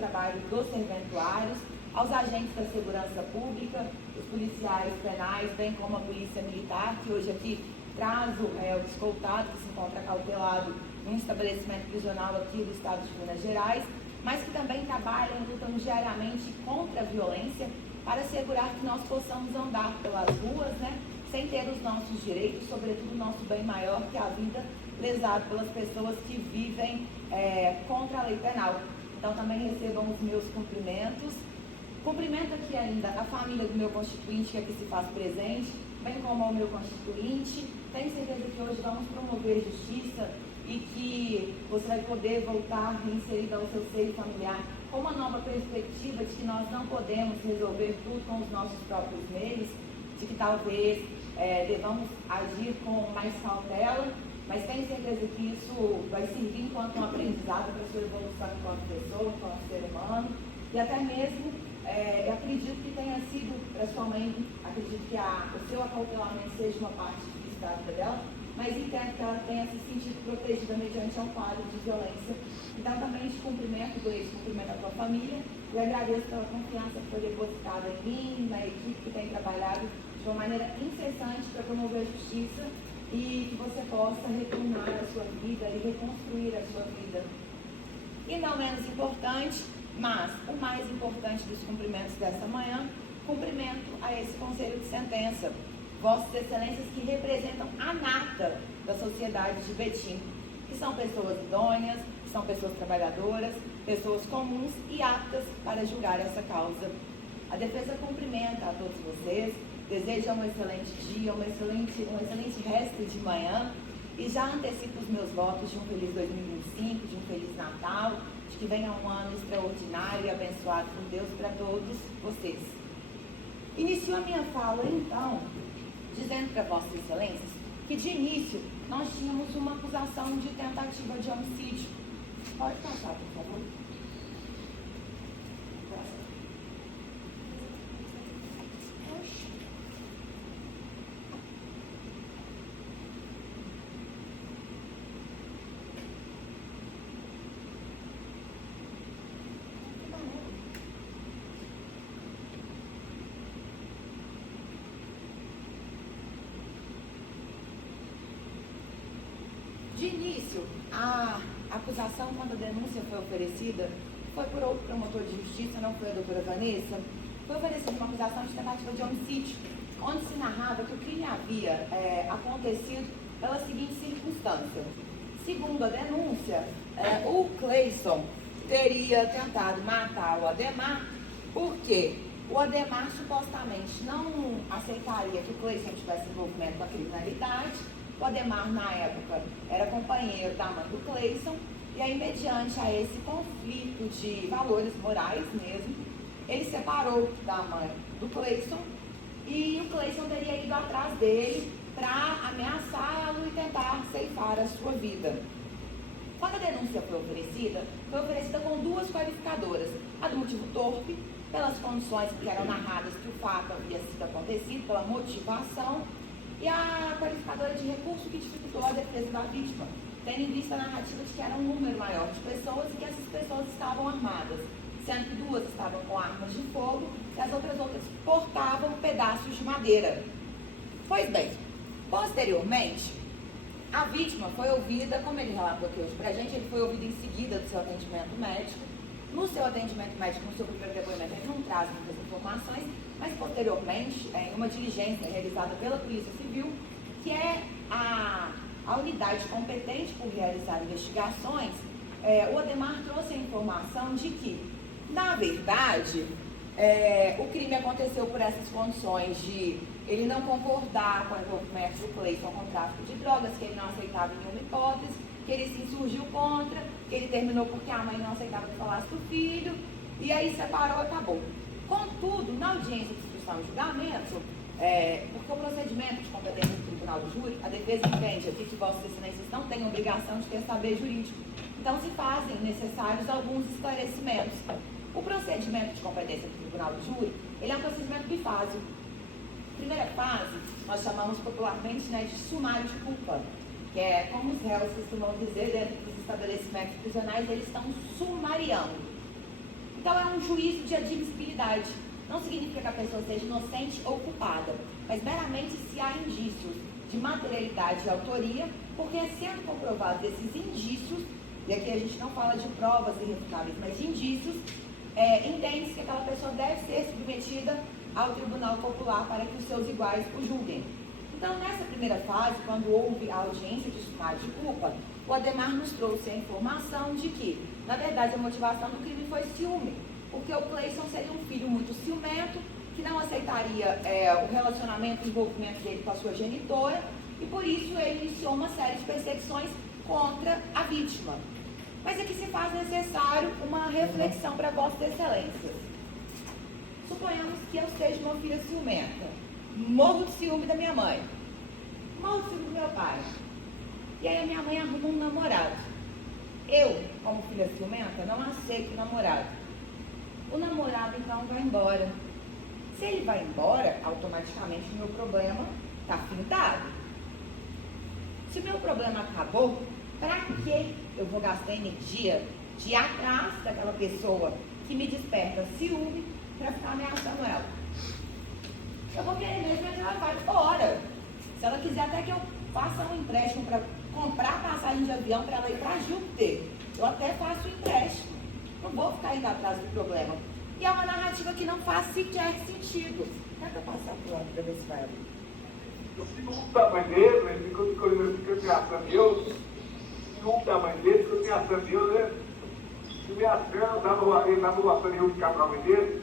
trabalho dos serventuários, aos agentes da segurança pública, os policiais penais, bem como a polícia militar, que hoje aqui traz o escoltado que se encontra cautelado num estabelecimento prisional aqui do estado de Minas Gerais, mas que também trabalham e lutam diariamente contra a violência para assegurar que nós possamos andar pelas ruas, né, sem ter os nossos direitos, sobretudo o nosso bem maior, que é a vida, lesado pelas pessoas que vivem contra a lei penal. Então também recebam os meus cumprimentos. Cumprimento aqui ainda a família do meu constituinte, que aqui se faz presente, bem como ao meu constituinte. Tenho certeza que hoje vamos promover justiça e que você vai poder voltar reinserido ao seu seio familiar com uma nova perspectiva de que nós não podemos resolver tudo com os nossos próprios meios, de que talvez devamos agir com mais cautela, mas tenho certeza que isso vai servir enquanto um aprendizado para a sua evolução enquanto pessoa, enquanto ser humano, e até mesmo eu acredito que tenha sido para sua mãe, acredito que o seu acautelamento seja uma parte difícil da vida dela, mas entendo que ela tenha se sentido protegida mediante um quadro de violência. Então também te cumprimento, Gleice, cumprimento a tua família e agradeço pela confiança que foi depositada em mim, na equipe que tem trabalhado de uma maneira incessante para promover a justiça e que você possa retornar a sua vida e reconstruir a sua vida. E não menos importante, mas o mais importante dos cumprimentos dessa manhã, cumprimento a esse conselho de sentença, Vossas Excelências que representam a nata da sociedade de Betim, que são pessoas idôneas, que são pessoas trabalhadoras, pessoas comuns e aptas para julgar essa causa. A defesa cumprimenta a todos vocês, deseja um excelente dia, um excelente resto de manhã e já antecipo os meus votos de um feliz 2025, de um feliz Natal, de que venha um ano extraordinário e abençoado por Deus para todos vocês. Inicio a minha fala, então, dizendo para Vossas Excelências que de início nós tínhamos uma acusação de tentativa de homicídio. Pode passar, por favor. De início, a acusação, quando a denúncia foi oferecida, foi por outro promotor de justiça, não foi a doutora Vanessa, foi oferecida uma acusação de tentativa de homicídio, onde se narrava que o crime havia acontecido pela seguinte circunstância. Segundo a denúncia, o Cleison teria tentado matar o Ademar porque o Ademar supostamente não aceitaria que o Cleison tivesse envolvimento com a criminalidade. O Ademar, na época, era companheiro da mãe do Cleison, e aí, mediante a esse conflito de valores morais mesmo, ele separou da mãe do Cleison, e o Cleison teria ido atrás dele para ameaçá-lo e tentar ceifar a sua vida. Quando a denúncia foi oferecida com duas qualificadoras, a do motivo torpe, pelas condições que eram narradas que o fato havia sido acontecido, pela motivação, e a qualificadora de recurso que dificultou a defesa da vítima, tendo em vista a narrativa de que era um número maior de pessoas e que essas pessoas estavam armadas, sendo que duas estavam com armas de fogo e as outras portavam pedaços de madeira. Pois bem, posteriormente, a vítima foi ouvida, como ele relatou aqui hoje pra gente, ele foi ouvido em seguida do seu atendimento médico. No seu atendimento médico, no seu primeiro depoimento, ele não traz muitas informações, mas posteriormente, em uma diligência realizada pela Polícia Civil, que é a unidade competente por realizar investigações, o Ademar trouxe a informação de que, na verdade, o crime aconteceu por essas condições de ele não concordar com o envolvimento do Cleison com o tráfico de drogas, que ele não aceitava nenhuma hipótese, que ele se insurgiu contra, que ele terminou porque a mãe não aceitava que falasse do filho, e aí separou e acabou. Contudo, na audiência de instrução e julgamento, porque o procedimento de competência do Tribunal do Júri, a defesa entende aqui que Vossas Excelências não têm obrigação de ter saber jurídico, então se fazem necessários alguns esclarecimentos. O procedimento de competência do Tribunal do Júri, ele é um procedimento bifásico. Primeira fase, nós chamamos popularmente, de sumário de culpa, que é como os réus costumam dizer dentro dos estabelecimentos prisionais, eles estão sumariando. Então é um juízo de admissibilidade. Não significa que a pessoa seja inocente ou culpada, mas meramente se há indícios de materialidade e autoria, porque sendo comprovados esses indícios, e aqui a gente não fala de provas irrefutáveis, mas de indícios, entende-se que aquela pessoa deve ser submetida ao Tribunal Popular para que os seus iguais o julguem. Então, nessa primeira fase, quando houve a audiência de sumário de culpa, o Ademar nos trouxe a informação de que, na verdade, a motivação do crime foi ciúme, porque o Cleison seria um filho muito ciumento, que não aceitaria o relacionamento e o envolvimento dele com a sua genitora, e por isso ele iniciou uma série de perseguições contra a vítima. Mas aqui se faz necessário uma reflexão para Vossas Excelências. Suponhamos que eu seja uma filha ciumenta, morro de ciúme da minha mãe, morro de ciúme do meu pai, e aí a minha mãe arruma um namorado. Eu, como filha ciumenta, não aceito o namorado. O namorado então vai embora. Se ele vai embora, automaticamente o meu problema está findado. Se o meu problema acabou, para que eu vou gastar energia de ir atrás daquela pessoa que me desperta ciúme para ficar ameaçando ela? Eu vou querer mesmo que ela vá embora. Se ela quiser até que eu faça um empréstimo para comprar passagem de avião para ela ir para Júpiter, eu até faço o empréstimo. Não vou ficar indo atrás do problema. E é uma narrativa que não faz sequer sentido. Dá para passar por lá para ver se vai abrir. O tamanho dele, ele fica ameaçando Deus. O tamanho dele fica ameaçando Deus, né? Se ameaçando, ele estava mostrando eu ficar para a mãe dele.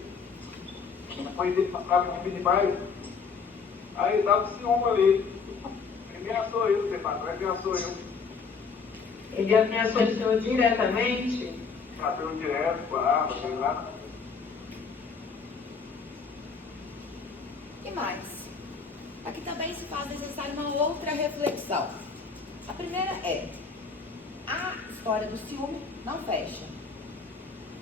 A mãe dele estava de demais. Aí ele estava com ciúme ali. Ele ameaçou eu, você patrão, ele ameaçou eu. Ele ameaçou o senhor diretamente? Bateu direto, sei lá. E mais? Aqui também se faz necessária uma outra reflexão. A primeira é, a história do ciúme não fecha.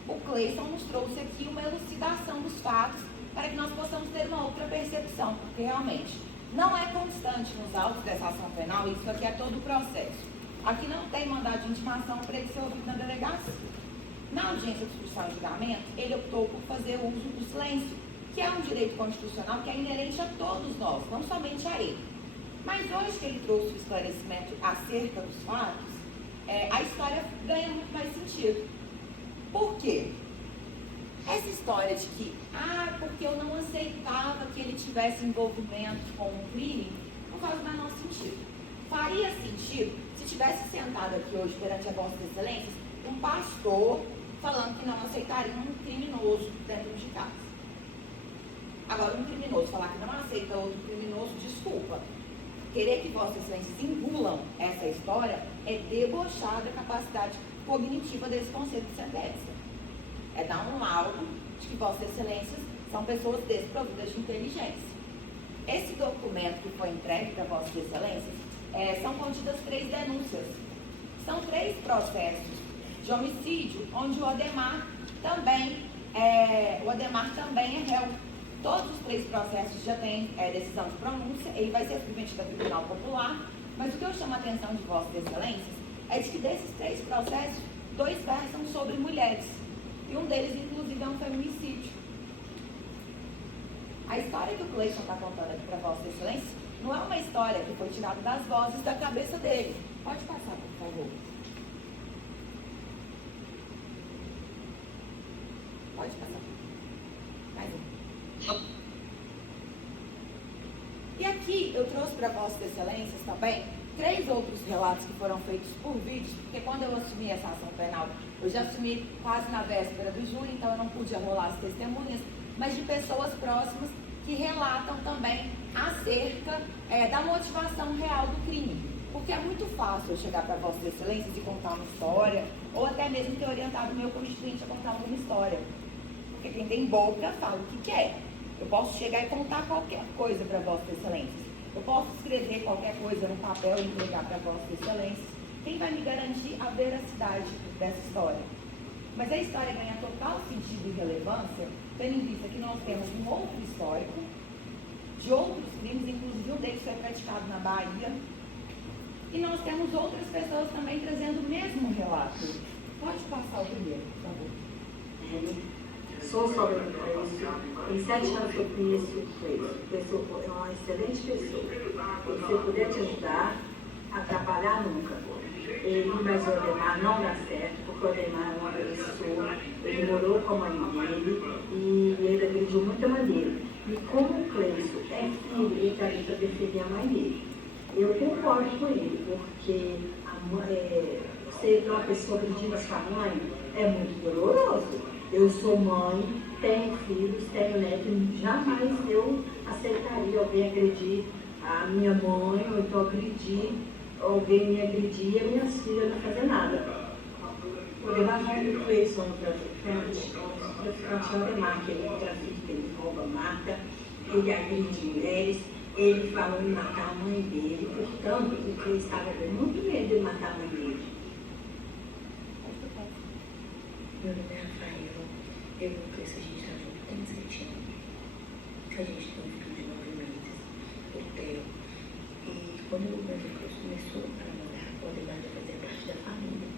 O Cleison nos trouxe aqui uma elucidação dos fatos para que nós possamos ter uma outra percepção, porque realmente não é constante nos autos dessa ação penal, isso aqui é todo o processo. Aqui não tem mandado de intimação para ele ser ouvido na delegacia. Na audiência de instrução e julgamento, ele optou por fazer uso do silêncio, que é um direito constitucional que é inerente a todos nós, não somente a ele. Mas hoje que ele trouxe o esclarecimento acerca dos fatos, a história ganha muito mais sentido. Por quê? Essa história de que, porque eu não aceitava que ele tivesse envolvimento com um crime, não faz o menor sentido. Faria sentido se tivesse sentado aqui hoje perante a Vossas Excelências um pastor falando que não aceitaria um criminoso dentro de casa. Agora, um criminoso falar que não aceita outro criminoso, desculpa. Querer que Vossas Excelências engulam essa história é debochar da capacidade cognitiva desse conceito de sentença. É dar um laudo de que Vossas Excelências são pessoas desprovidas de inteligência. Esse documento que foi entregue para Vossas Excelências são contidas 3 denúncias. São 3 processos de homicídio, onde o Ademar também é réu. Todos os 3 processos já têm decisão de pronúncia, ele vai ser submetido ao Tribunal Popular, mas o que eu chamo a atenção de Vossas Excelências é de que desses 3 processos, 2 versam sobre mulheres, e um deles, inclusive, é um feminicídio. A história que o Cleison está contando aqui para Vossas Excelências não é uma história que foi tirada das vozes da cabeça dele. Pode passar, por favor. Pode passar. Mais um. E aqui eu trouxe para Vossas Excelências também 3 outros relatos que foram feitos por vídeos, porque quando eu assumi essa ação penal, eu já assumi quase na véspera do júri, então eu não podia rolar as testemunhas, mas de pessoas próximas que relatam também acerca da motivação real do crime. Porque é muito fácil eu chegar para Vossas Excelências e contar uma história, ou até mesmo ter orientado o meu constituinte a contar alguma história. Porque quem tem boca fala o que quer. Eu posso chegar e contar qualquer coisa para Vossas Excelências. Eu posso escrever qualquer coisa no papel e entregar para Vossas Excelências. Quem vai me garantir a veracidade dessa história? Mas a história ganha total sentido e relevância, tendo em vista que nós temos um outro histórico de outros crimes, inclusive um deles foi praticado na Bahia, e nós temos outras pessoas também trazendo o mesmo relato. Pode passar o primeiro, por favor. sou sogra do Cleiton. Em 7 anos eu conheço o Cleiton. É uma excelente pessoa. E se eu puder te ajudar, atrapalhar nunca. Ele, mas o Ademar não dá certo, porque o Ademar é uma pessoa, ele morou com a mãe dele e ele agrediu muito a mãe dele. E como o Cleiton é filho, ele está ali para defender a mãe dele. Eu concordo com ele, porque você ter uma pessoa agredindo a sua mãe é muito doloroso. Eu sou mãe, tenho filhos, tenho netos, jamais eu aceitaria alguém agredir a minha mãe, ou então agredir, alguém me agredir e as minhas filhas não fazer nada. O Ademar vai o Cleiton no traficante, o Ademar, que ele trafica, ele rouba, mata, ele agride mulheres, ele falou em matar a mãe dele, portanto, o Cleiton estava com muito medo de matar a mãe dele. Meu nome é Rafaela, eu e o Cleiton, a gente está junto tem 7 anos. A gente tem um filho de 9 meses, o Theo. E quando o meu Cleiton começou a namorar, o Ademar já fazia parte da família.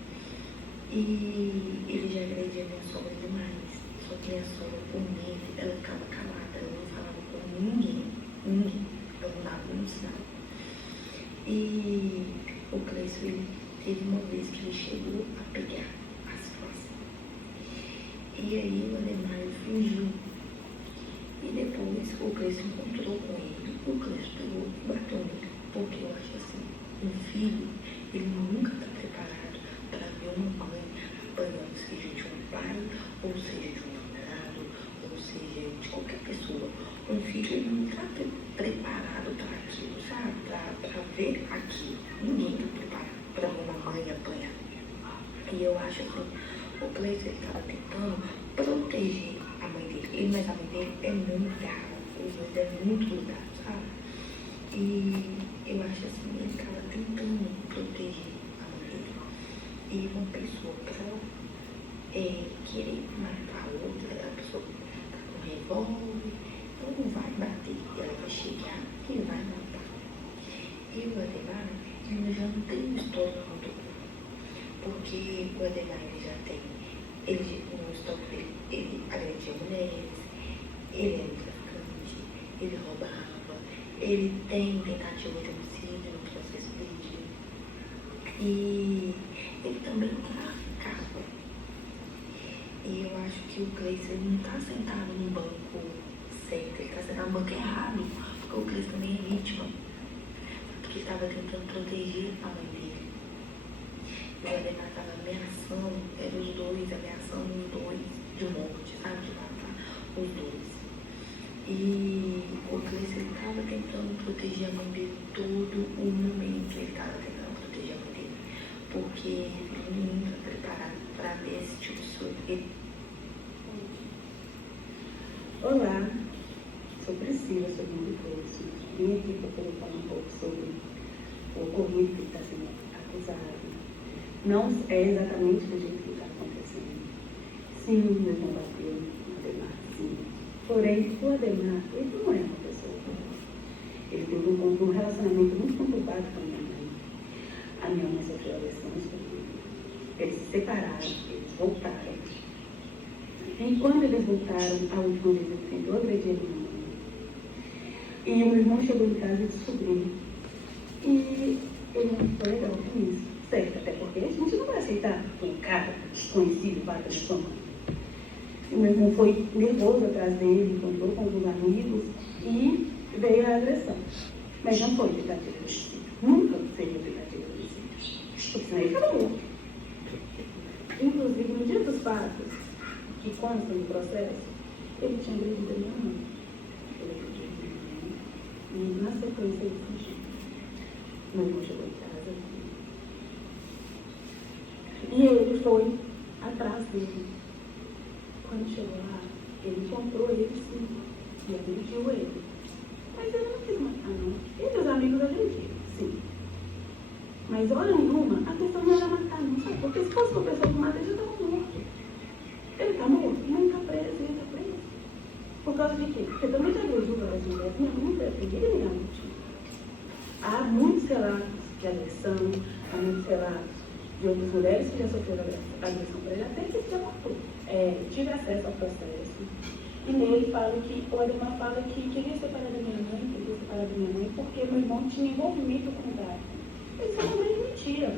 E ele já agredia minha sogra demais. Só que minha sogra, por mim, ela ficava calada, ela não falava com ninguém. Ela não dava um sinal. E o Cleiton, ele teve uma vez que ele chegou a pegar a situação. E aí o Ademar fugiu. E depois o Cleiton encontrou com ele. O Cleiton pegou e bateu nele. Porque eu acho assim, um filho, ele nunca está preparado para ver uma mãe apanhando, seja de um pai, ou seja de um namorado, ou seja de qualquer pessoa. Um filho, ele não está preparado para aquilo, sabe? Para ver aquilo. Ninguém está preparado para ver uma mãe apanhar. E eu acho assim, o Cleiton estava tentando proteger a mãe dele. Mas a mãe dele é muito brava, ele é muito grudado, sabe? E eu acho assim, ele estava tentando proteger a mãe dele. E uma pessoa querer matar a outra, a pessoa está com revólver, então não vai bater, ela vai chegar e vai matar. E o Ademar, ele já não tem uma história muito boa, porque o Ademar no histórico dele, ele agredia mulheres, ele era um traficante, ele roubava, ele tem tentativa de homicídio no processo dele, e ele também traficava. E eu acho que o Cleiton não está sentado no banco certo, ele está sentado no banco errado, porque o Cleiton também é vítima, porque ele estava tentando proteger a mãe dele. E o Ademar estava ameaçando, eram os dois, ameaçando os dois de morte, sabe, de matar os dois. E o Cleiton estava tentando proteger a mãe dele todo o momento, ele estava tentando proteger a mãe dele, porque ele não está preparado para ver esse tipo de coisa. Olá, sou Priscila, sou do Cleiton. Vim aqui para poder falar um pouco sobre o ocorrido que está sendo acusado. Não é exatamente do jeito que está acontecendo. Sim, meu irmão bateu no Ademar, sim. Porém, o Ademar, ele não é uma pessoa boa. Ele teve um relacionamento muito conturbado com a minha mãe. A minha mãe sofreu agressões com ele. Eles se separaram, eles voltaram. E quando eles voltaram, a última vez ele tentou agredir a minha mãe. E o meu irmão chegou em casa e descobriu. E ele não ficou legal com isso. Certo, até porque a gente não vai aceitar que um cara desconhecido bata na sua mãe. O meu irmão foi nervoso atrás dele, encontrou com alguns amigos e veio a agressão. Mas não foi tentativa de homicídio. Nunca seria tentativa de homicídio. Porque senão ele ficava morto. Inclusive, no dia dos fatos, que consta no processo, ele tinha agredido a minha mãe. Ele agrediu a minha mãe. E na sequência ele fugiu. Meu irmão chegou em casa. E ele foi atrás dele. Quando chegou lá, ele encontrou ele sim, e agrediu ele. Mas ele não quis matar, não. Ele e os amigos agrediram, sim. Mas hora nenhuma, a questão não era matar, não, sabe? Porque se fosse uma pessoa que mata, ele já estava morto. Ele está morto, não está preso, ele está preso. Por causa de quê? Porque também já agrediu várias mulheres, minha mãe não deve ter realmente. Há muitos relatos de agressão, há muitos relatos de outras mulheres que já sofreram agressão por ele, até que ele já matou. tive acesso ao processo. E nele fala que, o Ademar fala que queria separar da minha mãe porque meu irmão tinha envolvimento com o tráfico. Isso é uma grande mentira.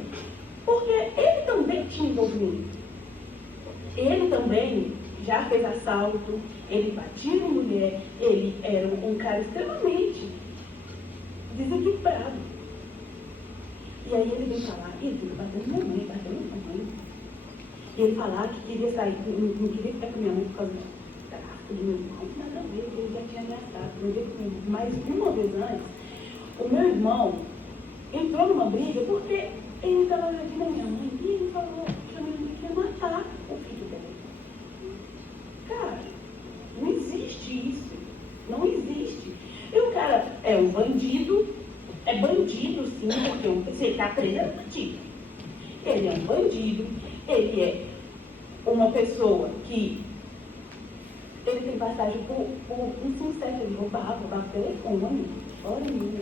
Porque ele também tinha envolvimento. Ele também já fez assalto, ele batia em mulher, ele era um cara extremamente desequilibrado. E aí ele veio falar, ele bateu na minha mãe, bateu na minha mãe. E ele falar que queria sair, não queria ficar com minha mãe por causa da raça do meu irmão. Nada a ver, ele já tinha ameaçado, não veio comigo. Mas uma vez antes, o meu irmão entrou numa briga porque ele estava agredindo a minha mãe e ele falou que a minha mãe queria matar o filho dela. Cara, não existe isso. Não existe. E o cara é um bandido, é bandido sim, porque se ele está preso, é bandido. Ele é um bandido, ele é uma pessoa que ele tem passagem por ensino certo, ele roubava telefone, fora minha,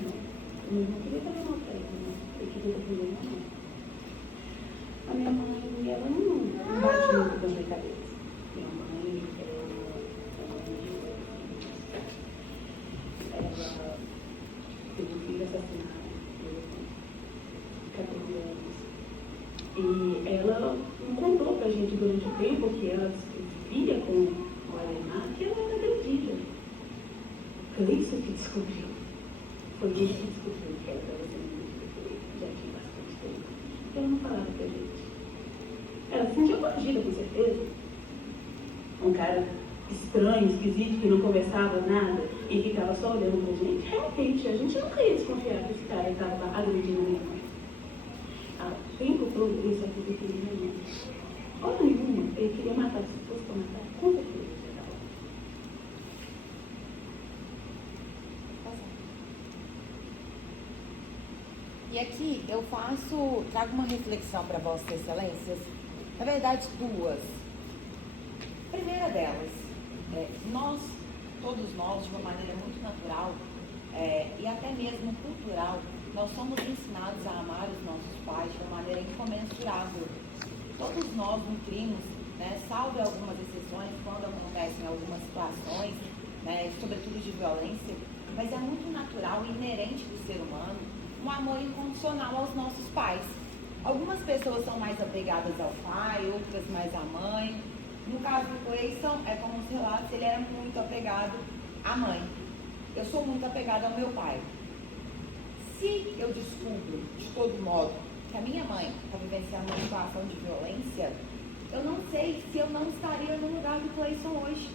eu não queria fazer uma pra ele, né? Eu queria defender minha mãe. A minha mãe, ela não bate muito com a minha cabeça. Minha mãe, ela teve um filho assassinado, 14 anos. E ela contou pra gente durante o tempo que ela vivia com o Ademar, que ela era agredida. Foi isso que descobriu. Foi isso que descobriu que ela estava sendo muito já tinha bastante tempo. Ela não falava pra gente. Ela se sentia corrigida, com certeza. Um cara estranho, esquisito, que não conversava nada e ficava só olhando pra gente. Realmente, a gente nunca ia desconfiar que esse cara estava agredindo a minha mãe. O tempo todo ele só queria que minha mãe. Hora nenhuma, ele queria matar, se fosse para matar, com certeza. E aqui eu trago uma reflexão para Vossas Excelências, na verdade duas. A primeira delas, todos nós, de uma maneira muito natural e até mesmo cultural, nós somos ensinados a amar os nossos pais de uma maneira incomensurável. Todos nós nutrimos, salvo algumas exceções, quando acontecem algumas situações, sobretudo de violência, mas é muito natural e inerente do ser humano um amor incondicional aos nossos pais. Algumas pessoas são mais apegadas ao pai, outras mais à mãe. No caso do Cleison, como os relatos, ele era muito apegado à mãe. Eu sou muito apegada ao meu pai. Se eu descubro, de todo modo, que a minha mãe está vivenciando uma situação de violência, eu não sei se eu não estaria no lugar do Cleison hoje.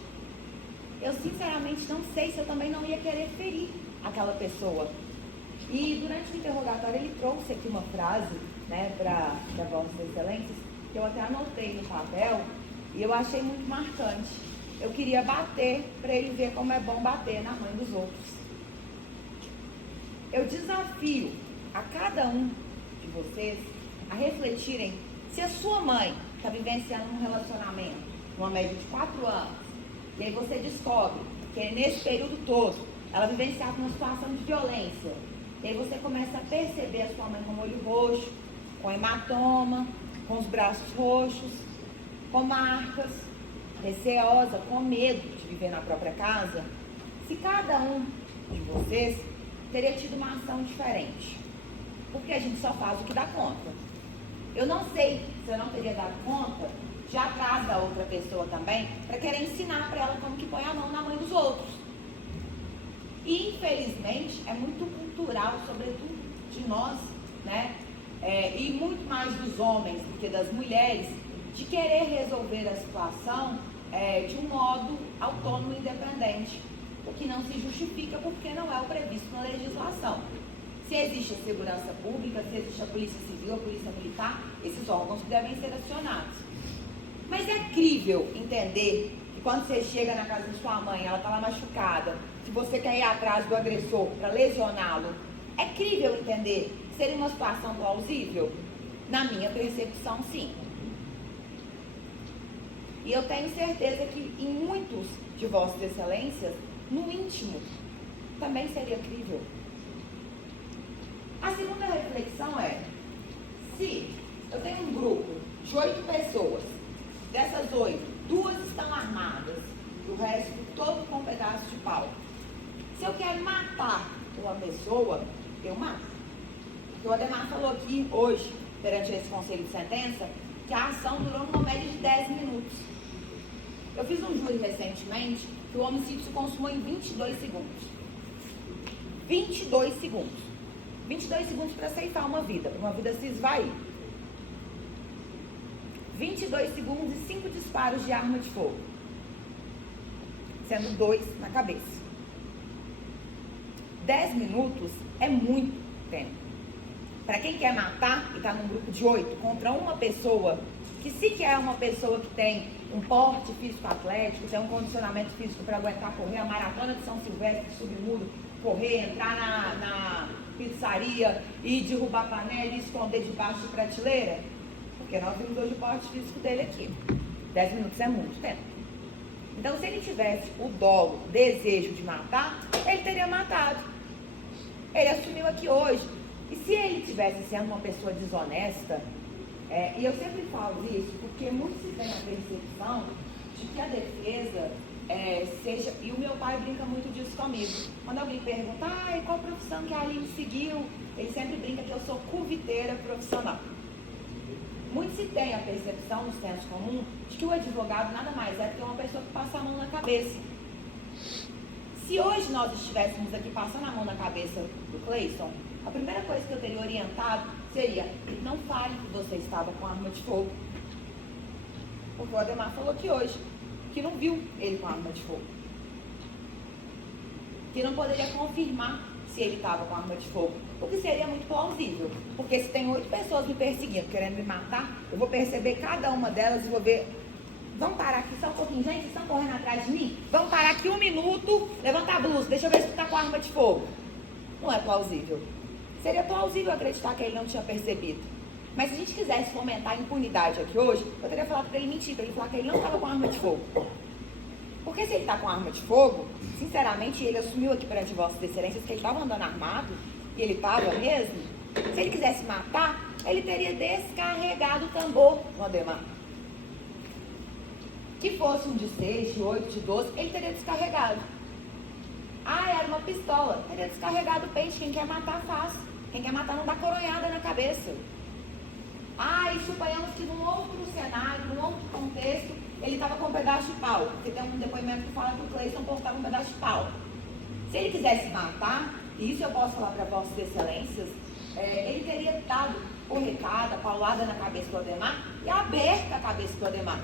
Eu sinceramente não sei se eu também não ia querer ferir aquela pessoa. E durante o interrogatório ele trouxe aqui uma frase, para Vossas Excelências, que eu até anotei no papel e eu achei muito marcante. Eu queria bater para ele ver como é bom bater na mãe dos outros. Eu desafio a cada um de vocês a refletirem se a sua mãe está vivenciando um relacionamento, uma média de 4 anos, e aí você descobre que nesse período todo ela vivenciava uma situação de violência. E aí você começa a perceber a sua mãe com o olho roxo, com hematoma, com os braços roxos, com marcas, receosa, com medo de viver na própria casa. Se cada um de vocês teria tido uma ação diferente. Porque a gente só faz o que dá conta. Eu não sei se eu não teria dado conta de atrás da outra pessoa também, para querer ensinar para ela como que põe a mão na mãe dos outros. E, infelizmente, é muito cultural, sobretudo de nós, e muito mais dos homens do que das mulheres, de querer resolver a situação de um modo autônomo e independente, o que não se justifica porque não é o previsto na legislação. Se existe a segurança pública, se existe a polícia civil, a polícia militar, esses órgãos devem ser acionados. Mas é crível entender que quando você chega na casa de sua mãe, ela está lá machucada, se você quer ir atrás do agressor para lesioná-lo, é crível entender que seria uma situação plausível? Na minha percepção, sim. E eu tenho certeza que em muitos de Vossas Excelências, no íntimo, também seria crível. A segunda reflexão é, se eu tenho um grupo de 8 pessoas, dessas 8, 2 estão armadas, o resto todo com um pedaço de pau. Se eu quero matar uma pessoa, eu mato. Porque o Ademar falou aqui hoje, perante esse conselho de sentença, que a ação durou numa média de 10 minutos. Eu fiz um júri recentemente que o homicídio se consumou em 22 segundos. 22 segundos. 22 segundos para ceifar uma vida se esvair. 22 segundos e 5 disparos de arma de fogo. Sendo 2 na cabeça. 10 minutos é muito tempo. Para quem quer matar e está num grupo de 8 contra uma pessoa que sequer é uma pessoa que tem um porte físico atlético, tem um condicionamento físico para aguentar correr a maratona de São Silvestre, submudo, correr, entrar na pizzaria e derrubar panela e esconder debaixo de prateleira, porque nós vimos hoje o porte físico dele aqui. 10 minutos é muito tempo. Então, se ele tivesse o dolo, o desejo de matar, ele teria matado. Ele assumiu aqui hoje. E se ele tivesse sendo uma pessoa desonesta, e eu sempre falo isso, porque muito se tem a percepção de que a defesa seja... E o meu pai brinca muito disso comigo. Quando alguém pergunta, e qual profissão que a Aline seguiu? Ele sempre brinca que eu sou cuviteira profissional. Muito se tem a percepção no senso comum de que o advogado nada mais é do que uma pessoa que passa a mão na cabeça. Se hoje nós estivéssemos aqui passando a mão na cabeça do Cleison, a primeira coisa que eu teria orientado seria: não fale que você estava com arma de fogo. Porque o Ademar falou aqui hoje que não viu ele com arma de fogo. Que não poderia confirmar se ele estava com arma de fogo. O que seria muito plausível. Porque se tem 8 pessoas me perseguindo, querendo me matar, eu vou perceber cada uma delas e vou ver... Vamos parar aqui só um pouquinho, gente? Vocês estão correndo atrás de mim? Vamos parar aqui 1 minuto, levanta a blusa, deixa eu ver se tu está com arma de fogo. Não é plausível. Seria plausível acreditar que ele não tinha percebido. Mas se a gente quisesse fomentar a impunidade aqui hoje, eu teria falado para ele mentir, para ele falar que ele não estava com arma de fogo. Porque se ele está com arma de fogo, sinceramente, ele assumiu aqui perante Vossas Excelências que ele estava andando armado, e ele estava mesmo. Se ele quisesse matar, ele teria descarregado o tambor no Ademar. Que fosse um de 6, de 8, de 12, ele teria descarregado. Era uma pistola. Teria descarregado o pente. Quem quer matar, faz. Quem quer matar não dá coronhada na cabeça. E suponhamos que num outro cenário, num outro contexto, ele estava com um pedaço de pau. Porque tem um depoimento que fala que o Cleison portava um pedaço de pau. Se ele quisesse matar, e isso eu posso falar para Vossas Excelências, ele teria dado porrecada, paulada na cabeça do Ademar e aberto a cabeça do Ademar.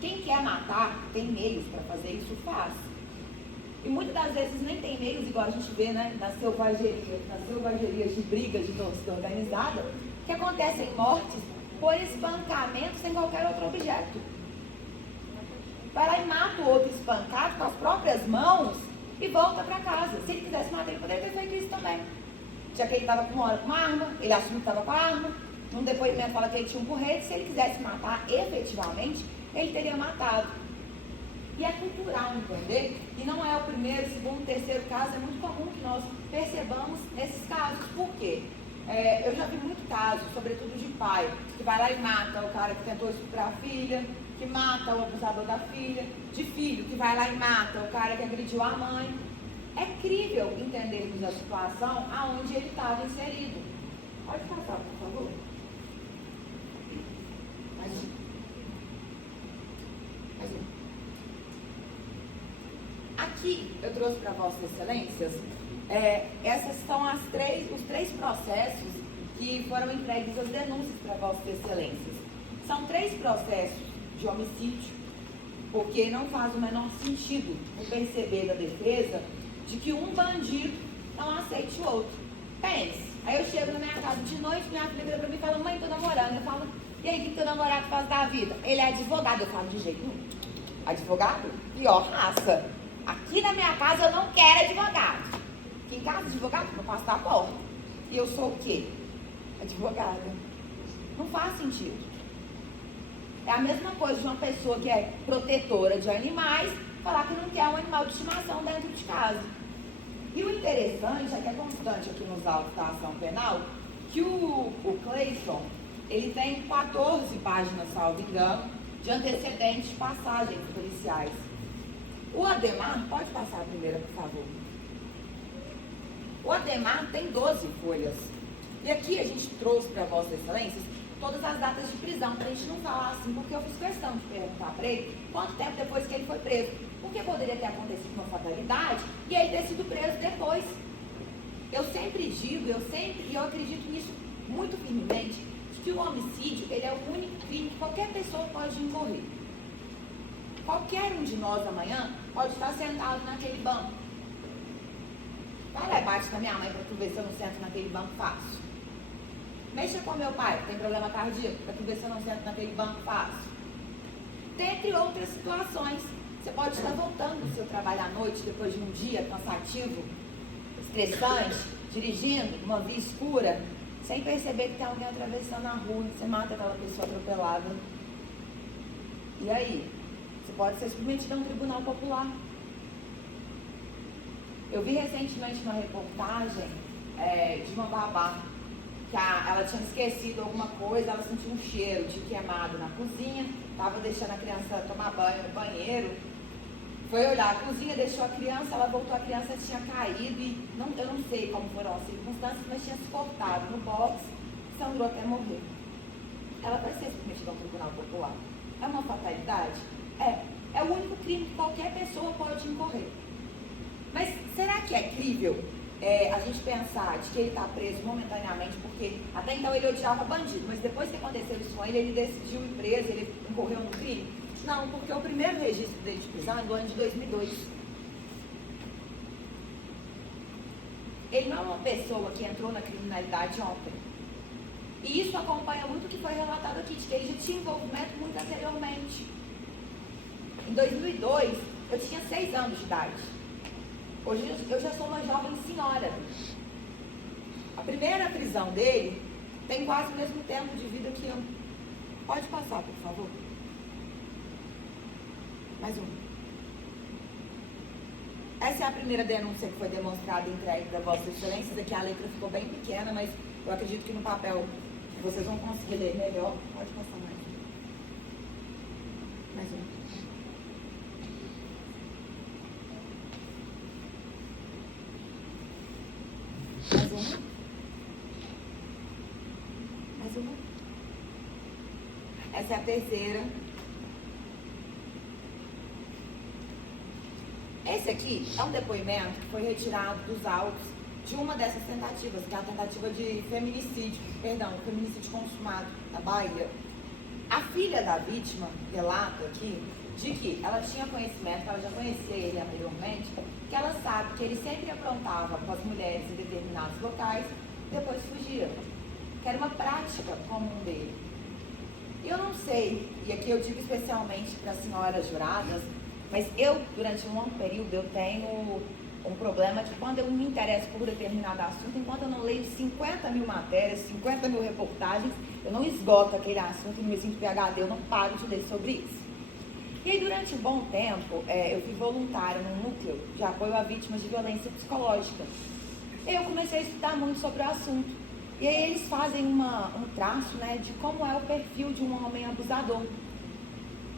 Quem quer matar, tem meios para fazer isso, faz. E muitas das vezes nem tem meios, igual a gente vê, né, nas selvagerias de brigas de torcida organizada, que acontecem mortes por espancamento sem qualquer outro objeto. Vai lá e mata o outro espancado com as próprias mãos e volta para casa. Se ele quisesse matar, ele poderia ter feito isso também. Já que ele estava com uma arma, ele assumiu que estava com a arma, num depoimento fala que ele tinha um porrete. Se ele quisesse matar efetivamente, ele teria matado. E é cultural, entender? E não é o primeiro, segundo, terceiro caso. É muito comum que nós percebamos nesses casos. Por quê? Eu já vi muito caso, sobretudo de pai, que vai lá e mata o cara que tentou estuprar a filha, que mata o abusador da filha, de filho, que vai lá e mata o cara que agrediu a mãe. É crível entendermos a situação aonde ele estava inserido. Pode passar, por favor. Aqui eu trouxe para Vossas Excelências, essas são os 3 processos que foram entregues as denúncias para Vossas Excelências. São 3 processos de homicídio, porque não faz o menor sentido o perceber da defesa de que um bandido não aceite o outro. Pense, aí eu chego na minha casa de noite, minha filha vira para mim e fala: mãe, tô namorando. Eu falo: e aí, o que teu namorado faz da vida? Ele é advogado. Eu falo: de jeito nenhum. Advogado? Pior raça. Aqui na minha casa eu não quero advogado. Aqui em casa, advogado, eu passo da porta. E eu sou o quê? Advogada. Não faz sentido. É a mesma coisa de uma pessoa que é protetora de animais falar que não quer um animal de estimação dentro de casa. E o interessante é que é constante aqui nos autos da ação penal que o Cleison, ele tem 14 páginas, salvo engano, de antecedentes de passagens policiais. O Ademar, pode passar a primeira, por favor. O Ademar tem 12 folhas. E aqui a gente trouxe para Vossas Excelências todas as datas de prisão, para a gente não falar assim, porque eu fiz questão de perguntar para ele quanto tempo depois que ele foi preso. Porque poderia ter acontecido uma fatalidade e ele ter sido preso depois. Eu sempre digo, e eu acredito nisso muito firmemente, de que o homicídio, ele é o único crime que qualquer pessoa pode incorrer. Qualquer um de nós amanhã pode estar sentado naquele banco. Vai lá e bate na minha mãe para tu ver se eu não sento naquele banco fácil. Mexa com meu pai, que tem problema cardíaco, para tu ver se eu não sento naquele banco fácil. Dentre outras situações, você pode estar voltando do seu trabalho à noite, depois de um dia cansativo, estressante, dirigindo, uma via escura, sem perceber que tem alguém atravessando a rua, você mata aquela pessoa atropelada. E aí? Você pode ser submetido a um tribunal popular. Eu vi recentemente uma reportagem de uma babá, que ela tinha esquecido alguma coisa, ela sentiu um cheiro de queimado na cozinha, estava deixando a criança tomar banho no banheiro, foi olhar a cozinha, deixou a criança, ela voltou, a criança tinha caído e eu não sei como foram as circunstâncias, mas tinha se cortado no box, sangrou até morrer. Ela vai ser submetida a um tribunal popular. É uma fatalidade? É o único crime que qualquer pessoa pode incorrer. Mas será que é crível a gente pensar de que ele está preso momentaneamente, porque até então ele odiava bandido, mas depois que aconteceu isso com ele, ele decidiu ir preso, ele incorreu no crime? Não, porque o primeiro registro dele de prisão é do ano de 2002. Ele não é uma pessoa que entrou na criminalidade ontem. E isso acompanha muito o que foi relatado aqui, de que ele já tinha envolvimento muito anteriormente. Em 2002, eu tinha 6 anos de idade. Hoje eu já sou uma jovem senhora. A primeira prisão dele tem quase o mesmo tempo de vida que eu. Pode passar, por favor. Mais um. Essa é a primeira denúncia que foi demonstrada e entregue para Vossas Excelências. Aqui a letra ficou bem pequena, mas eu acredito que no papel vocês vão conseguir ler melhor. Pode passar mais um. Mais um. Mais uma. Mais uma. Essa é a terceira. Esse aqui é um depoimento que foi retirado dos autos de uma dessas tentativas, que é a tentativa de feminicídio consumado na Bahia. A filha da vítima relata aqui de que ela tinha conhecimento, que ela já conhecia ele anteriormente, que ela sabe que ele sempre aprontava com as mulheres em determinados locais e depois fugia, que era uma prática comum dele. E eu não sei, e aqui eu digo especialmente para as senhoras juradas, mas eu, durante um longo período, eu tenho um problema que quando eu me interesso por determinado assunto, enquanto eu não leio 50 mil matérias, 50 mil reportagens, eu não esgoto aquele assunto e não me sinto PhD, eu não paro de ler sobre isso. E aí, durante um bom tempo, eu fui voluntária num núcleo de apoio a vítimas de violência psicológica. E aí eu comecei a estudar muito sobre o assunto. E aí eles fazem um traço, né, de como é o perfil de um homem abusador.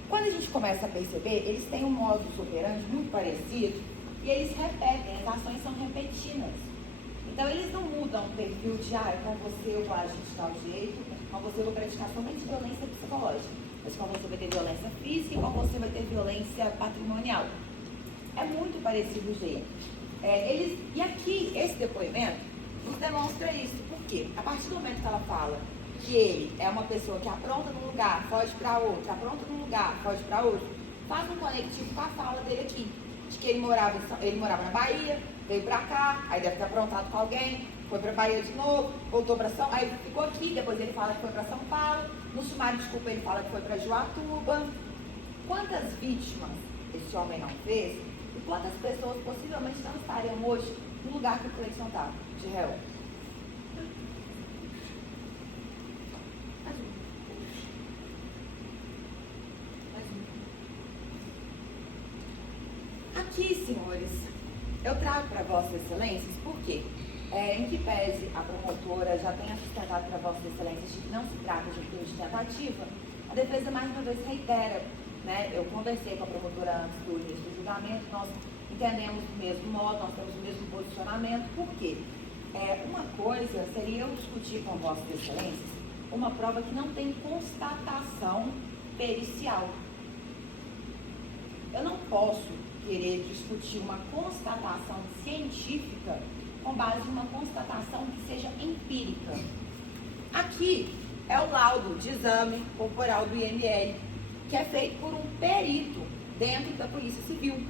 Quando a gente começa a perceber, eles têm um modus operandi muito parecido e eles repetem, as ações são repetidas. Então eles não mudam o perfil de, com você eu vou agir de tal jeito, com você eu vou praticar somente violência psicológica, mas com você vai ter violência física e com você vai ter violência patrimonial. É muito parecido o jeito. E aqui, esse depoimento nos demonstra isso. Por quê? A partir do momento que ela fala que ele é uma pessoa que apronta num lugar, foge para outro, apronta num lugar, foge para outro, faz um conectivo com a fala dele aqui, de que ele morava na Bahia, veio para cá, aí deve ter aprontado com alguém, foi para Bahia de novo, voltou para São Paulo, aí ficou aqui, depois ele fala que foi para São Paulo, no sumário de desculpa ele fala que foi para Juatuba. Quantas vítimas esse homem não fez e quantas pessoas possivelmente não estariam hoje no lugar que o Cleiton está, de réu? Aqui, senhores, eu trago para Vossas Excelências, porque, em que pese a promotora já tenha sustentado para Vossas Excelências de que não se trata de um crime de tentativa, A defesa, mais uma vez, reitera, né? Eu conversei com a promotora antes do início do julgamento, nós entendemos do mesmo modo, nós temos o mesmo posicionamento. Por quê? Uma coisa seria eu discutir com Vossas Excelências uma prova que não tem constatação pericial. Eu não posso querer discutir uma constatação científica com base em uma constatação que seja empírica. Aqui é o laudo de exame corporal do IML, que é feito por um perito dentro da Polícia Civil.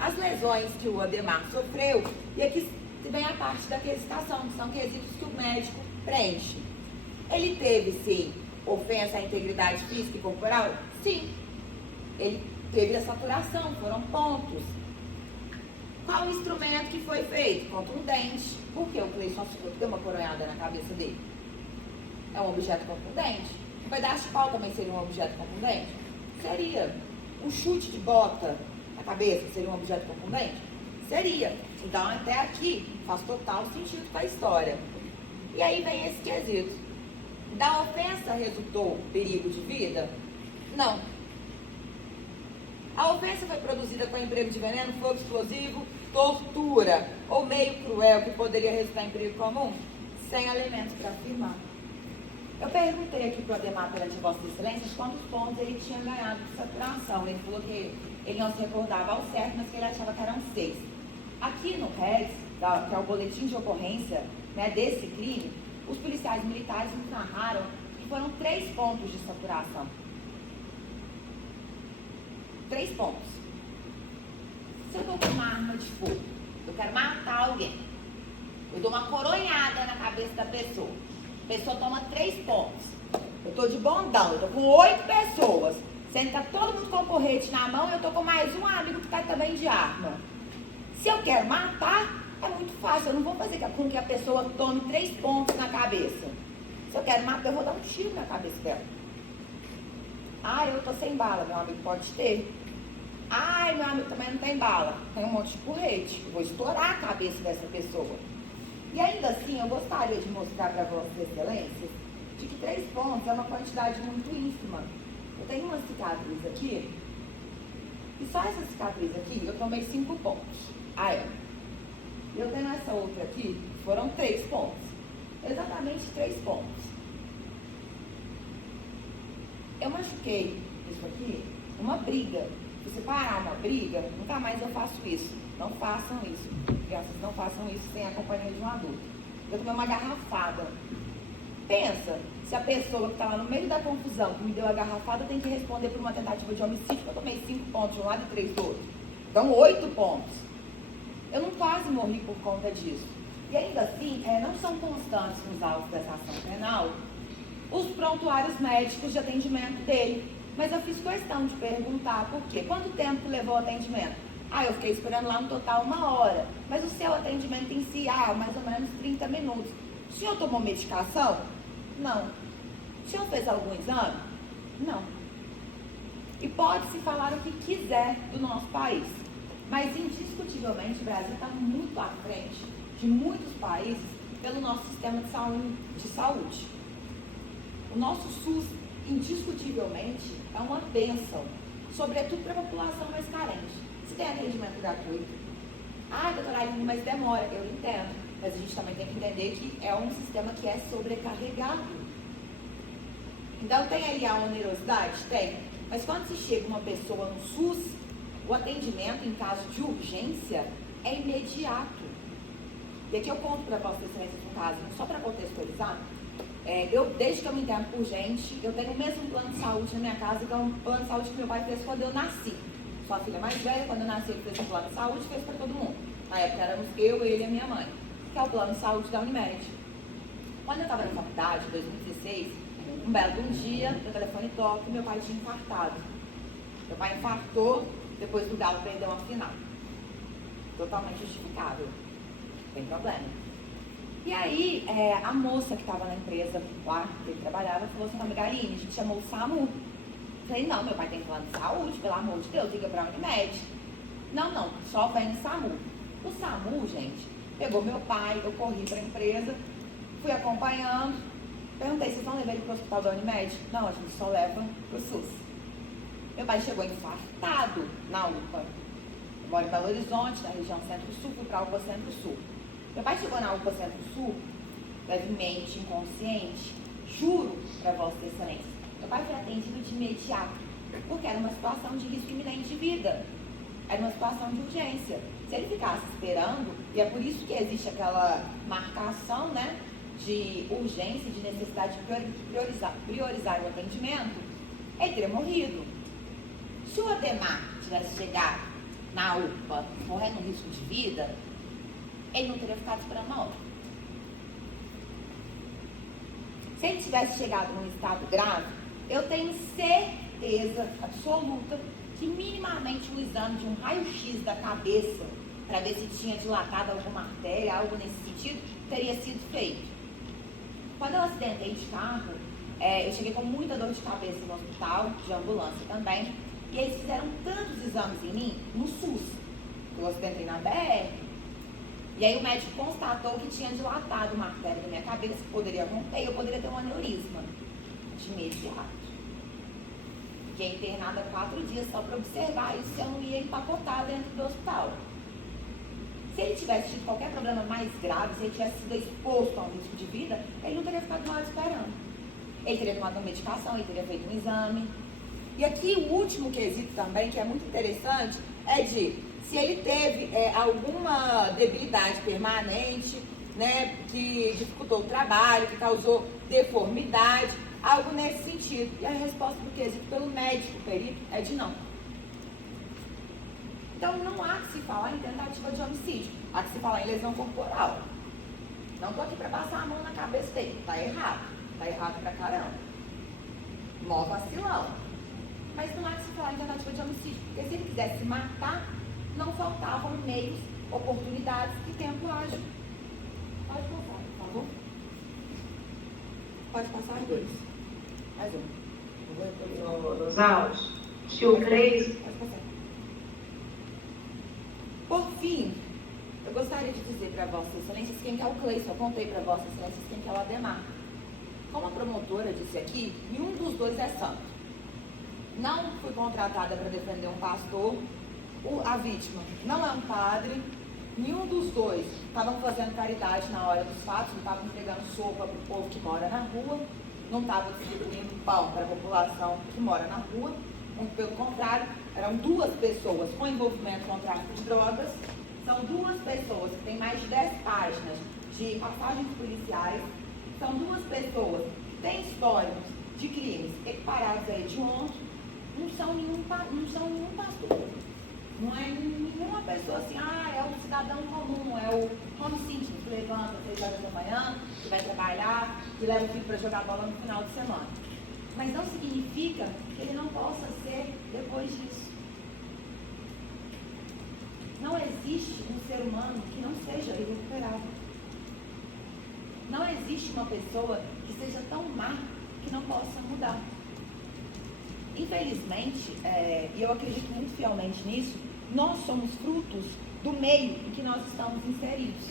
As lesões que o Ademar sofreu, e aqui vem a parte da quesitação, que são quesitos que o médico preenche. Ele teve, sim, ofensa à integridade física e corporal? Sim. Ele teve a saturação, foram pontos. Qual o instrumento que foi feito? Contundente. Por que o Cleison deu uma coronhada na cabeça dele? É um objeto contundente. Um pedaço de pau também seria um objeto contundente? Seria. Um chute de bota na cabeça seria um objeto contundente? Seria. Então, até aqui, faz total sentido com a história. E aí vem esse quesito. Da ofensa resultou perigo de vida? Não. A ofensa foi produzida com emprego de veneno, fogo explosivo, tortura ou meio cruel que poderia resultar em perigo comum? Sem elementos para afirmar. Eu perguntei aqui para o Ademar perante Vossas Excelências quantos pontos ele tinha ganhado de saturação. Ele falou que ele não se recordava ao certo, mas que ele achava que eram 6. Aqui no REDS, que é o boletim de ocorrência, né, desse crime, os policiais militares nos narraram que foram 3 pontos de saturação. 3 pontos. Se eu estou com uma arma de fogo, eu quero matar alguém, eu dou uma coronhada na cabeça da pessoa. A pessoa toma 3 pontos. Eu estou de bondão, eu estou com 8 pessoas. Sendo que tá todo mundo com porrete na mão, eu estou com mais um amigo que está também de arma. Se eu quero matar, é muito fácil. Eu não vou fazer com que a pessoa tome 3 pontos na cabeça. Se eu quero matar, eu vou dar um tiro na cabeça dela. Ah, eu estou sem bala, meu amigo pode ter. Ai, meu amigo também não tem bala. Tem um monte de porrete. Eu vou estourar a cabeça dessa pessoa. E ainda assim, eu gostaria de mostrar para Vossas Excelências de que 3 pontos é uma quantidade muito ínfima. Eu tenho uma cicatriz aqui, e só essa cicatriz aqui, eu tomei 5 pontos. E eu tenho essa outra aqui, foram 3 pontos. Exatamente 3 pontos. Eu machuquei isso aqui, uma briga. Se você parar uma briga, nunca mais eu faço isso. Não façam isso. Crianças, não façam isso sem a companhia de um adulto. Eu tomei uma garrafada. Pensa, se a pessoa que está lá no meio da confusão, que me deu a garrafada, tem que responder por uma tentativa de homicídio, que eu tomei 5 pontos de um lado e 3 do outro. Então, 8 pontos. Eu não quase morri por conta disso. E ainda assim, não são constantes nos autos dessa ação penal os prontuários médicos de atendimento dele. Mas eu fiz questão de perguntar por quê. Quanto tempo levou o atendimento? Eu fiquei esperando lá no total 1 hora. Mas o seu atendimento em si, mais ou menos 30 minutos. O senhor tomou medicação? Não. O senhor fez algum exame? Não. E pode-se falar o que quiser do nosso país. Mas, indiscutivelmente, o Brasil está muito à frente de muitos países pelo nosso sistema de saúde. O nosso SUS, indiscutivelmente, é uma bênção, sobretudo para a população mais carente. Se tem atendimento gratuito, doutora Aline, mas demora, eu entendo. Mas a gente também tem que entender que é um sistema que é sobrecarregado. Então, tem aí a onerosidade? Tem. Mas quando se chega uma pessoa no SUS, o atendimento, em caso de urgência, é imediato. E aqui eu conto para Vossas Excelências um caso, só para contextualizar. Desde que eu me entendo por gente, eu tenho o mesmo plano de saúde na minha casa, que é um plano de saúde que meu pai fez quando eu nasci. Sua filha mais velha, quando eu nasci, ele fez um plano de saúde e fez para todo mundo. Na época éramos eu, ele e a minha mãe, que é o plano de saúde da Unimed. Quando eu estava na faculdade, em 2016, um belo dia, meu telefone toca e meu pai tinha infartado. Meu pai infartou, depois do galo perdeu uma final. Totalmente justificável. Não tem problema. E aí, a moça que estava na empresa lá, que ele trabalhava, falou assim, amiga Aline, a gente chamou o SAMU. Eu falei, não, meu pai tem plano de saúde, pelo amor de Deus, liga pra Unimed. Não, só vem o SAMU. O SAMU, gente, pegou meu pai, eu corri pra empresa, fui acompanhando, Perguntei, vocês vão levar ele para o hospital da Unimed? Não, a gente só leva para o SUS. Meu pai chegou infartado na UPA. Eu moro em Belo Horizonte, na região Centro-Sul, fui para a UPA Centro-Sul. Meu pai chegou na UPA Centro-Sul, levemente inconsciente, juro para Vossa Excelência. Meu pai foi atendido de imediato, porque era uma situação de risco iminente de vida. Era uma situação de urgência. Se ele ficasse esperando, e é por isso que existe aquela marcação, né, de urgência, de necessidade de priorizar o atendimento, ele teria morrido. Se o Ademar tivesse chegado na UPA, morrendo no risco de vida, ele não teria ficado esperando a hora. Se ele tivesse chegado num estado grave, eu tenho certeza absoluta que minimamente o exame de um raio-x da cabeça, para ver se tinha dilatado alguma artéria, algo nesse sentido, teria sido feito. Quando eu acidentei de carro, eu cheguei com muita dor de cabeça no hospital, de ambulância também, e eles fizeram tantos exames em mim, no SUS. Eu acidentei na BR, e aí o médico constatou que tinha dilatado uma artéria da minha cabeça, que poderia romper, e eu poderia ter um aneurisma de imediato. Fiquei internada 4 dias só para observar isso, se eu não ia empacotar dentro do hospital. Se ele tivesse tido qualquer problema mais grave, se ele tivesse sido exposto a um risco de vida, ele não teria ficado lá esperando. Ele teria tomado uma medicação, ele teria feito um exame. E aqui o último quesito também, que é muito interessante, é de se ele teve alguma debilidade permanente, né, que dificultou o trabalho, que causou deformidade, algo nesse sentido. E a resposta do quesito pelo médico perito é de não. Então não há que se falar em tentativa de homicídio, há que se falar em lesão corporal. Não estou aqui para passar a mão na cabeça dele, tá errado pra caramba. Mó vacilão. Mas não há que se falar em tentativa de homicídio, porque se ele quisesse se matar, não faltavam meios, oportunidades e tempo ágil. Pode passar, por favor. Pode passar os dois. Mais um. Nos áudios, tio Cleis. Pode passar. Por fim, eu gostaria de dizer para Vossa Excelência quem que é o Cleison. Eu contei para Vossa Excelência quem que é o Ademar. Como a promotora disse aqui, nenhum dos dois é santo. Não fui contratada para defender um pastor. A vítima não é um padre. Nenhum dos dois estavam fazendo caridade na hora dos fatos, não estavam entregando sopa para o povo que mora na rua, não estavam distribuindo pão para a população que mora na rua. Muito pelo contrário, eram 2 pessoas com envolvimento com tráfico de drogas. São 2 pessoas que têm mais de 10 páginas de passagens policiais. São 2 pessoas que têm históricos de crimes equiparados a hediondos. Não são nenhum pastor. Não é nenhuma pessoa assim, é um cidadão comum, é o home simples, que levanta às 6 horas da manhã, que vai trabalhar, que leva o filho para jogar bola no final de semana. Mas não significa que ele não possa ser depois disso. Não existe um ser humano que não seja irrecuperável. Não existe uma pessoa que seja tão má que não possa mudar. Infelizmente, e eu acredito muito fielmente nisso, nós somos frutos do meio em que nós estamos inseridos.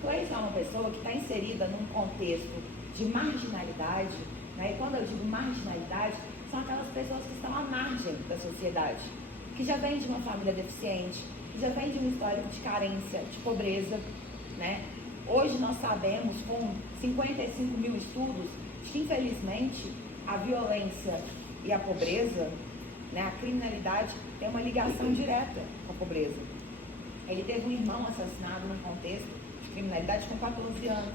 Cleison é uma pessoa que está inserida num contexto de marginalidade, né? E quando eu digo marginalidade, são aquelas pessoas que estão à margem da sociedade, que já vêm de uma família deficiente, que já vêm de um histórico de carência, de pobreza, né? Hoje nós sabemos, com 55 mil estudos, que infelizmente a violência e a pobreza, né, a criminalidade tem uma ligação direta com a pobreza. Ele teve um irmão assassinado num contexto de criminalidade com 14 anos.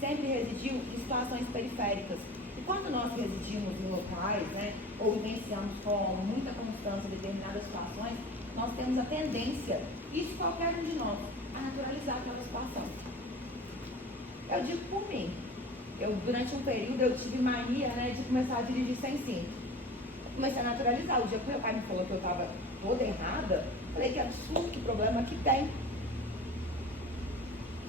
Sempre residiu em situações periféricas. E quando nós residimos em locais, né, ou vivenciamos com muita constância determinadas situações, nós temos a tendência, isso qualquer um de nós, a naturalizar aquela situação. Eu digo por mim. Durante um período, eu tive mania, né, de começar a dirigir sem cinto. Comecei a naturalizar. O dia que meu pai me falou que eu estava toda errada, falei que absurdo, que problema que tem.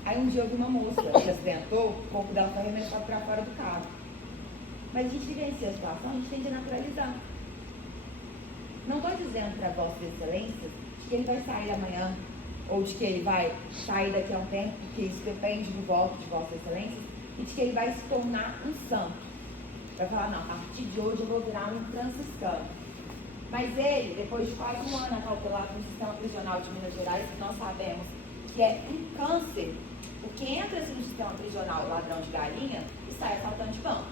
Aí um dia eu vi uma moça que acidentou, o corpo dela foi arremessado para fora do carro. Mas a gente vivencia a situação, a gente tende a naturalizar. Não estou dizendo para Vossas Excelências de que ele vai sair amanhã, ou de que ele vai sair daqui a um tempo, porque isso depende do voto de Vossas Excelências, e de que ele vai se tornar um santo. Vai falar, não, a partir de hoje eu vou virar um franciscano. Mas ele, depois de quase um ano acautelado no sistema prisional de Minas Gerais, que nós sabemos que é um câncer, porque entra-se no sistema prisional ladrão de galinha e sai assaltante de banco.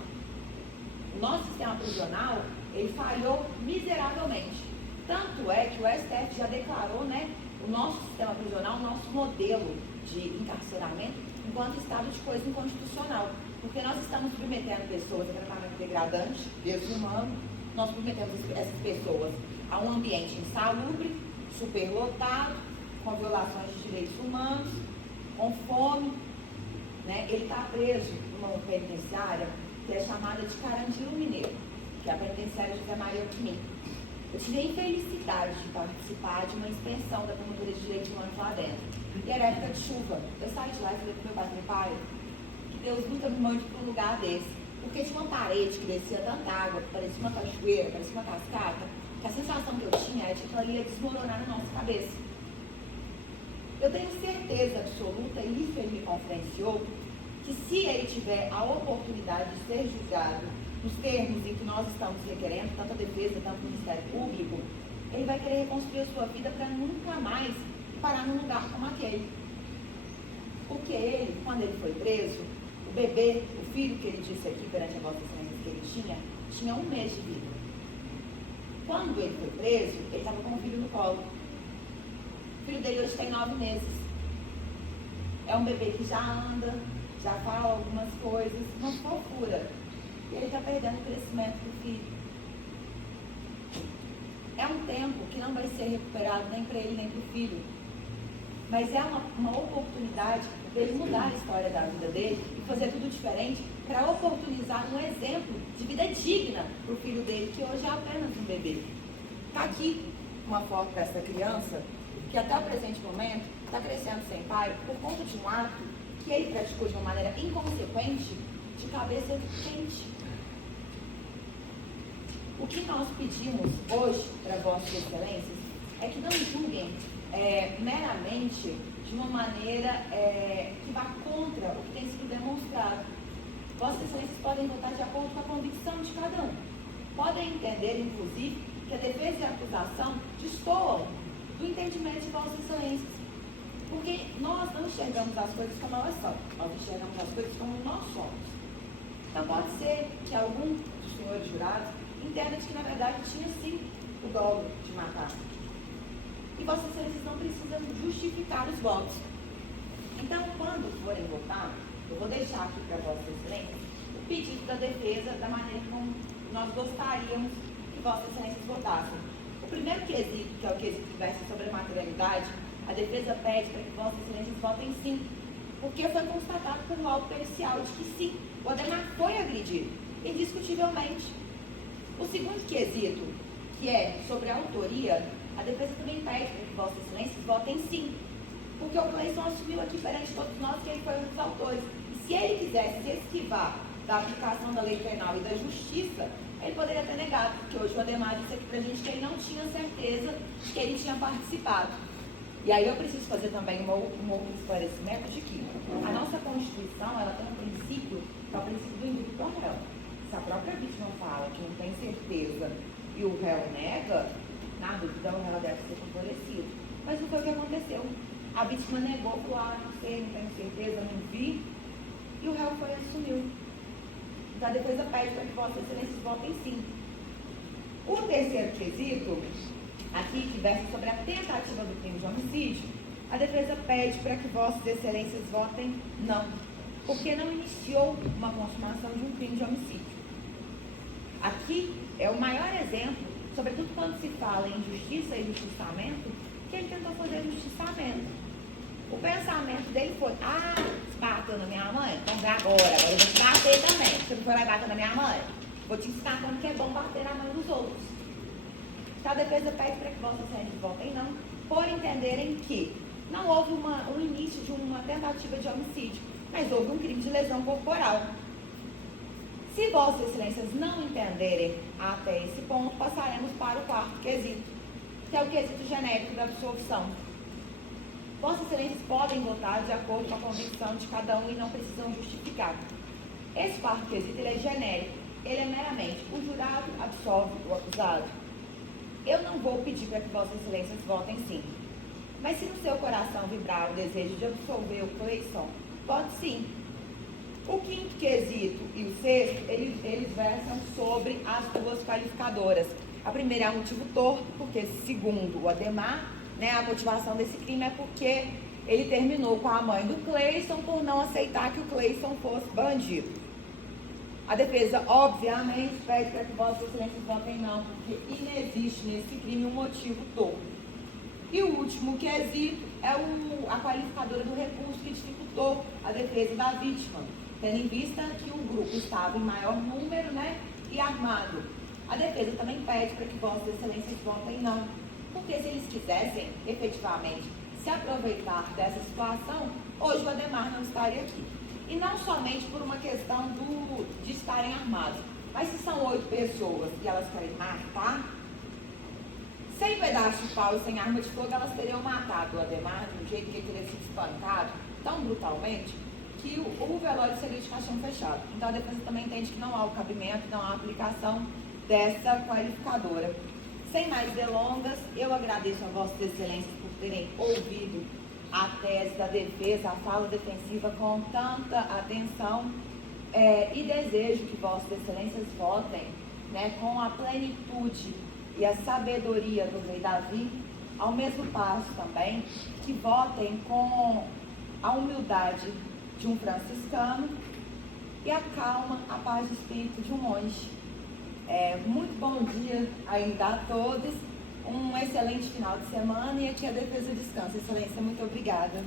O nosso sistema prisional, ele falhou miseravelmente. Tanto é que o STF já declarou, né, o nosso sistema prisional, o nosso modelo de encarceramento, enquanto estado de coisa inconstitucional. Porque nós estamos submetendo pessoas a tratamento degradante, desumano, nós submetemos essas pessoas a um ambiente insalubre, superlotado, com violações de direitos humanos, com fome, né? Ele está preso numa penitenciária que é chamada de Carandiru Mineiro, que é a penitenciária José Maria Alckmin. Eu tive a infelicidade de participar de uma inspeção da Promotoria de Direitos Humanos lá dentro. E era época de chuva. Eu saí de lá e falei pro meu pai, que Deus nunca me mande para um lugar desse. Porque tinha uma parede que descia tanta água, que parecia uma cachoeira, parecia uma cascata, que a sensação que eu tinha é de que aquilo ali ia desmoronar na nossa cabeça. Eu tenho certeza absoluta, e isso ele me confidenciou, que se ele tiver a oportunidade de ser julgado nos termos em que nós estamos requerendo, tanto a defesa, tanto o Ministério Público, ele vai querer reconstruir a sua vida para nunca mais parar num lugar como aquele. Porque ele, quando ele foi preso, o bebê, o filho que ele disse aqui perante a Vossa Excelência que ele tinha 1 mês de vida. Quando ele foi preso, ele estava com o filho no colo. O filho dele hoje tem 9 meses. É um bebê que já anda, já fala algumas coisas, uma fofura. E ele está perdendo o crescimento do filho. É um tempo que não vai ser recuperado nem para ele nem para o filho. Mas é uma oportunidade dele mudar a história da vida dele e fazer tudo diferente para oportunizar um exemplo de vida digna para o filho dele, que hoje é apenas um bebê. Está aqui uma foto dessa criança que até o presente momento está crescendo sem pai por conta de um ato que ele praticou de uma maneira inconsequente, de cabeça quente. O que nós pedimos hoje para Vossas Excelências é que não julguem meramente de uma maneira que vá contra o que tem sido demonstrado. Vossas Excelências podem votar de acordo com a convicção de cada um. Podem entender, inclusive, que a defesa e a acusação destoam do entendimento de Vossas Excelências. Porque nós não enxergamos as coisas como elas são, nós enxergamos as coisas como nós somos. Então pode ser que algum dos senhores jurados entenda que na verdade tinha sim o dolo de matar. E Vossas Excelências não precisam justificar os votos. Então, quando forem votar, eu vou deixar aqui para Vossas Excelências o pedido da defesa da maneira como nós gostaríamos que Vossas Excelências votassem. O primeiro quesito, que é o quesito que versa sobre a materialidade, a defesa pede para que Vossas Excelências votem sim, porque foi constatado por laudo pericial de que sim, o Ademar foi agredido, indiscutivelmente. O segundo quesito, que é sobre a autoria, a defesa também pede para que Vossas Excelências votem sim, porque o Cleison assumiu aqui perante todos nós que ele foi um dos autores. E se ele quisesse se esquivar da aplicação da lei penal e da justiça, ele poderia ter negado, porque hoje o Ademar disse aqui para a gente que ele não tinha certeza de que ele tinha participado. E aí eu preciso fazer também um outro esclarecimento de que a nossa Constituição, ela tem um princípio, que é o princípio do indúbio pro réu. Se a própria vítima fala que não tem certeza e o réu nega, na dúvida o réu deve ser favorecido. Mas não foi o que aconteceu. A vítima negou, falou, não sei, não tenho certeza, não vi, e o réu foi e assumiu. Então a defesa pede para que Vossas Excelências votem sim. O terceiro quesito, aqui que versa sobre a tentativa do crime de homicídio, a defesa pede para que Vossas Excelências votem não, porque não iniciou uma consumação de um crime de homicídio. Aqui é o maior exemplo, sobretudo quando se fala em justiça e justiçamento, que ele tentou fazer justiçamento. O pensamento dele foi, você bateu na minha mãe? Então agora eu vou te bater também. Você não foi lá e bateu na minha mãe? Vou te ensinar como que é bom bater na mãe dos outros. Então a defesa pede para que Vossas Excelências votem não, por entenderem que não houve um início de uma tentativa de homicídio, mas houve um crime de lesão corporal. Se Vossas Excelências não entenderem até esse ponto, passaremos para o quarto quesito, que é o quesito genérico da absolvição. Vossas Excelências podem votar de acordo com a convicção de cada um e não precisam justificar. Esse quarto quesito ele é genérico, ele é meramente o jurado absolve o acusado. Eu não vou pedir para que Vossas Excelências votem sim, mas se no seu coração vibrar o desejo de absolver o Cleison, pode sim. O quinto quesito e o sexto, eles versam sobre as duas qualificadoras. A primeira é o motivo torto, porque segundo o Ademar, né, a motivação desse crime é porque ele terminou com a mãe do Cleison por não aceitar que o Cleison fosse bandido. A defesa, obviamente, pede para que Vossas Excelências votem não, porque inexiste nesse crime um motivo torto. E o último quesito é a qualificadora do recurso que dificultou a defesa da vítima, tendo em vista que o grupo estava em maior número, né, e armado. A defesa também pede para que Vossas Excelências votem não, porque se eles quisessem efetivamente se aproveitar dessa situação, hoje o Ademar não estaria aqui. E não somente por uma questão de estarem armados, mas se são 8 pessoas e elas querem matar, sem pedaço de pau e sem arma de fogo, elas teriam matado o Ademar de um jeito que ele teria sido espancado tão brutalmente que o velório seria de caixão fechado. Então a defesa também entende que não há o cabimento, não há a aplicação dessa qualificadora. Sem mais delongas, eu agradeço a Vossas Excelências por terem ouvido a tese da defesa, a fala defensiva com tanta atenção e desejo que Vossas Excelências votem, né, com a plenitude e a sabedoria do rei Davi, ao mesmo passo também que votem com a humildade de um franciscano e a calma, a paz de espírito de um monge. Muito bom dia ainda a todos, um excelente final de semana e aqui a defesa descansa. Excelência, muito obrigada.